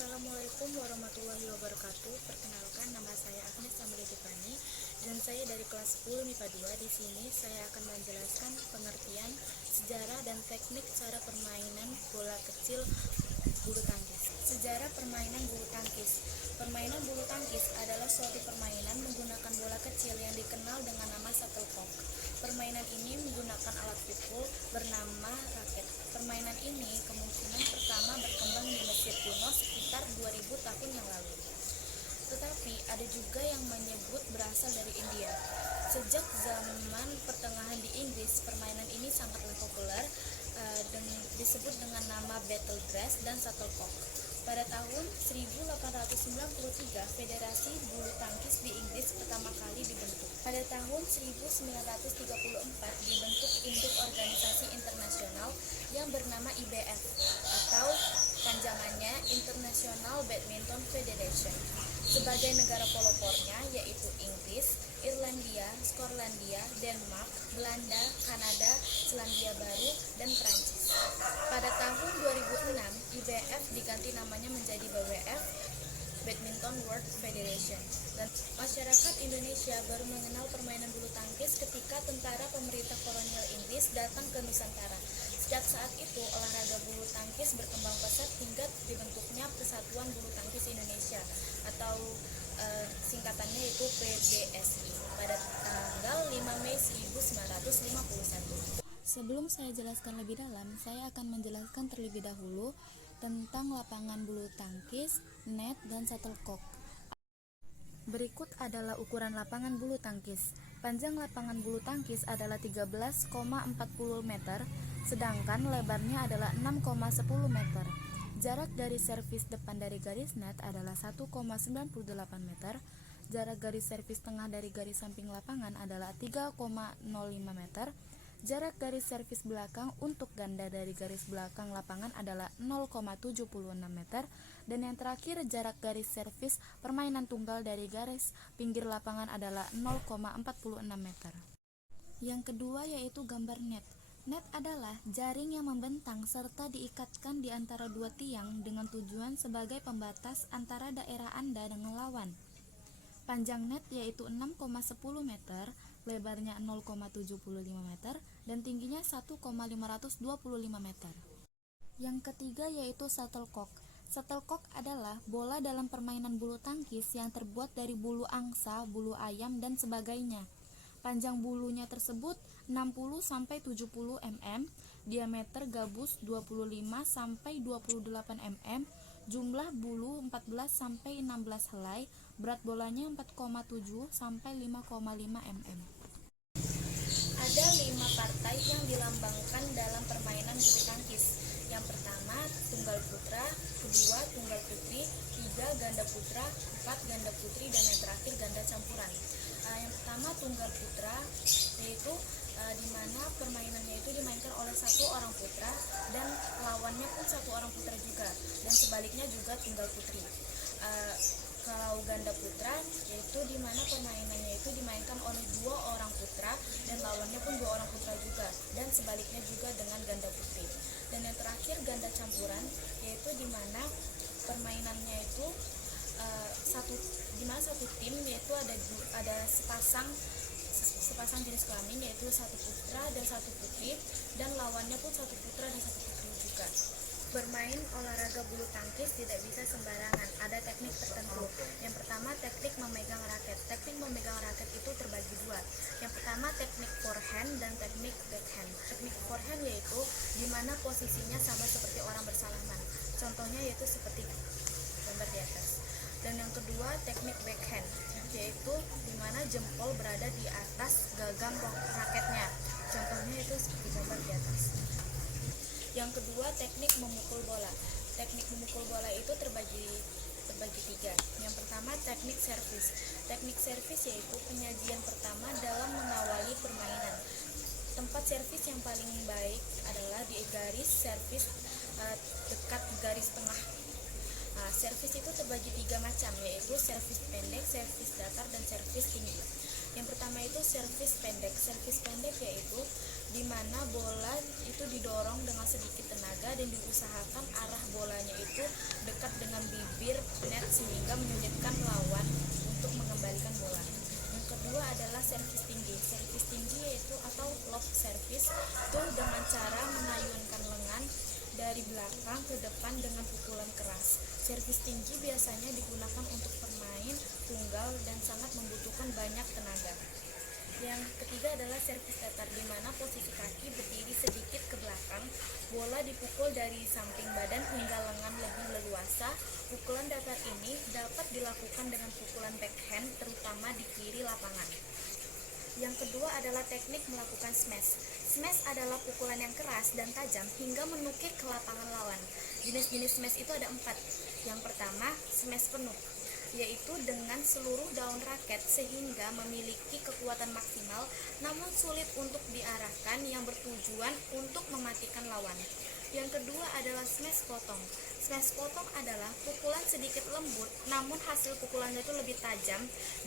Assalamualaikum warahmatullahi wabarakatuh. Perkenalkan, nama saya Agnes Samri Tiffany dan saya dari kelas 10 MIPA 2. Di sini saya akan menjelaskan pengertian, sejarah dan teknik cara permainan bola kecil bulu tangkis. Sejarah permainan bulu tangkis. Permainan bulu tangkis adalah suatu permainan menggunakan bola kecil yang dikenal dengan nama shuttlecock. Permainan ini menggunakan alat pikul bernama raket. Permainan ini kemungkinan pertama berkembang di Mesir kuno sekitar 2000 tahun yang lalu. Tetapi ada juga yang menyebut berasal dari India. Sejak zaman pertengahan di Inggris, permainan ini sangatlah populer dan disebut dengan nama battle dress dan shuttlecock. Pada tahun 1893, Federasi Bulu Tangkis di Inggris pertama kali dibentuk. Pada tahun 1934 dibentuk induk organisasi internasional yang bernama IBF atau panjangannya International Badminton Federation. Sebagai negara pelopornya yaitu Inggris, Irlandia, Skotlandia, Denmark, Belanda, Kanada, Selandia Baru, dan Prancis. Pada tahun 2006, IBF diganti namanya menjadi BWF, Badminton World Federation. Dan masyarakat Indonesia baru mengenal permainan bulu tangkis ketika tentara pemerintah kolonial Inggris datang ke Nusantara. Sejak saat itu, olahraga bulu tangkis berkembang pesat hingga dibentuknya Persatuan Bulu Tangkis Indonesia atau singkatannya yaitu PBSI pada tanggal 5 Mei 1951. Sebelum saya jelaskan lebih dalam, saya akan menjelaskan terlebih dahulu tentang lapangan bulu tangkis, net, dan shuttlecock. Berikut adalah ukuran lapangan bulu tangkis. Panjang lapangan bulu tangkis adalah 13,40 meter, sedangkan lebarnya adalah 6,10 meter. Jarak dari servis depan dari garis net adalah 1,98 meter. Jarak garis servis tengah dari garis samping lapangan adalah 3,05 meter. Jarak garis servis belakang untuk ganda dari garis belakang lapangan adalah 0,76 meter. Dan yang terakhir, jarak garis servis permainan tunggal dari garis pinggir lapangan adalah 0,46 meter. Yang kedua yaitu gambar net. Net adalah jaring yang membentang serta diikatkan di antara dua tiang dengan tujuan sebagai pembatas antara daerah Anda dengan lawan. Panjang net yaitu 6,10 meter, lebarnya 0,75 meter, dan tingginya 1,525 meter. Yang ketiga yaitu shuttlecock. Shuttlecock adalah bola dalam permainan bulu tangkis yang terbuat dari bulu angsa, bulu ayam, dan sebagainya. Panjang bulunya tersebut 60-70 mm, diameter gabus 25-28 mm, jumlah bulu 14-16 helai, berat bolanya 4,7-5,5 mm. Ada 5 partai yang dilambangkan dalam permainan bulu tangkis. Yang pertama, tunggal putra, kedua, tunggal putri, 3, ganda putra, 4, ganda putri, dan yang terakhir, ganda campuran. Yang pertama, tunggal putra, yaitu di mana permainannya itu dimainkan oleh satu orang putra dan lawannya pun satu orang putra juga, dan sebaliknya juga tunggal putri. Kalau ganda putra yaitu di mana permainannya itu dimainkan oleh 2 orang putra dan lawannya pun 2 orang putra juga, dan sebaliknya juga dengan ganda putri. Dan yang terakhir, ganda campuran, yaitu di mana permainannya itu satu tim yaitu ada sepasang jenis kelamin, yaitu satu putra dan satu putri, dan lawannya pun satu putra dan satu putri juga. Bermain olahraga bulu tangkis tidak bisa sembarangan, ada teknik tertentu. Yang pertama, teknik memegang raket. Teknik memegang raket itu terbagi 2. Yang pertama, teknik forehand dan teknik backhand. Teknik forehand yaitu di mana posisinya sama seperti orang bersalaman. Contohnya yaitu seperti gambar di atas. Dan yang kedua, teknik backhand, yaitu di mana jempol berada di atas gagang raketnya. Contohnya itu seperti gambar di atas. Yang kedua, teknik memukul bola. Teknik memukul bola itu terbagi 3. Yang pertama, teknik servis. Teknik servis yaitu penyajian pertama dalam mengawali permainan. Tempat servis yang paling baik adalah di garis servis dekat garis tengah. Servis itu terbagi 3 macam, yaitu servis pendek, servis datar, dan servis tinggi. Yang pertama itu servis pendek. Servis pendek yaitu di mana bola itu didorong dengan sedikit tenaga dan diusahakan arah bolanya itu dekat dengan bibir sehingga menyulitkan lawan untuk mengembalikan bola. Yang kedua adalah servis tinggi. Servis tinggi yaitu atau lob service itu dengan cara mengayunkan lengan dari belakang ke depan dengan pukulan keras. Servis tinggi biasanya digunakan untuk pemain tunggal dan sangat membutuhkan banyak tenaga. Yang ketiga adalah servis datar, di mana posisi kaki berdiri sedikit ke belakang, bola dipukul dari samping badan hingga lengan lebih leluasa. Pukulan datar ini dapat dilakukan dengan pukulan backhand, terutama di kiri lapangan. Yang kedua adalah teknik melakukan smash. Smash adalah pukulan yang keras dan tajam hingga menukik ke lapangan lawan. Jenis-jenis smash itu ada 4. Yang pertama, smash penuh, yaitu dengan seluruh daun raket sehingga memiliki kekuatan maksimal namun sulit untuk diarahkan, yang bertujuan untuk mematikan lawan. Yang kedua adalah smash potong. Smash potong adalah pukulan sedikit lembut namun hasil pukulannya itu lebih tajam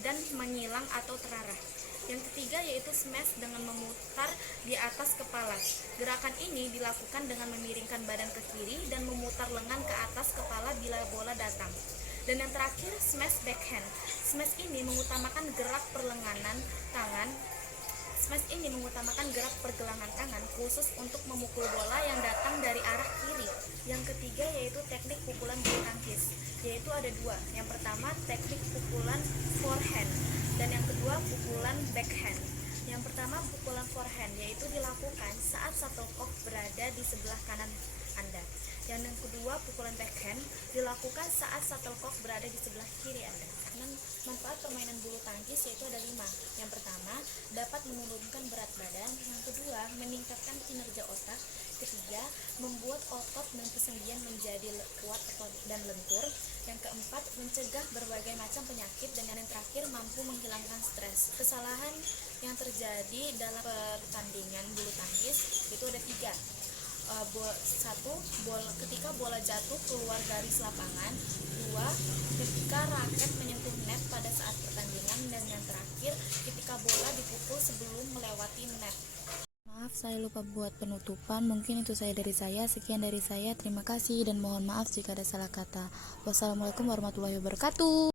dan menyilang atau terarah. Yang ketiga yaitu smash dengan memutar di atas kepala. Gerakan ini dilakukan dengan memiringkan badan ke kiri dan memutar lengan ke atas kepala bila bola datang. Dan yang terakhir, smash backhand. Smash ini mengutamakan gerak pergelangan tangan khusus untuk memukul bola yang datang dari arah kiri. Yang ketiga yaitu teknik pukulan bulu tangkis, yaitu ada 2. Yang pertama teknik pukulan forehand dan yang kedua pukulan backhand. Yang pertama pukulan forehand yaitu dilakukan saat shuttlecock berada di sebelah kanan Anda. Yang kedua pukulan backhand dilakukan saat shuttlecock berada di sebelah kiri Anda. Manfaat permainan bulu tangkis yaitu ada 5. Yang pertama, dapat menurunkan berat badan. Yang kedua, meningkatkan kinerja otak. Ketiga, membuat otot dan persendian menjadi kuat dan lentur. Yang keempat, mencegah berbagai macam penyakit. Dan yang terakhir, mampu menghilangkan stres. Kesalahan yang terjadi dalam pertandingan bulu tangkis itu ada 3. 1. Ketika bola jatuh keluar garis lapangan. 2. Ketika raket menyentuh net pada saat pertandingan. Dan yang terakhir, ketika bola dipukul sebelum melewati net. Maaf, saya lupa buat penutupan. Mungkin itu saja dari saya. Sekian dari saya. Terima kasih dan mohon maaf jika ada salah kata. Wassalamualaikum warahmatullahi wabarakatuh.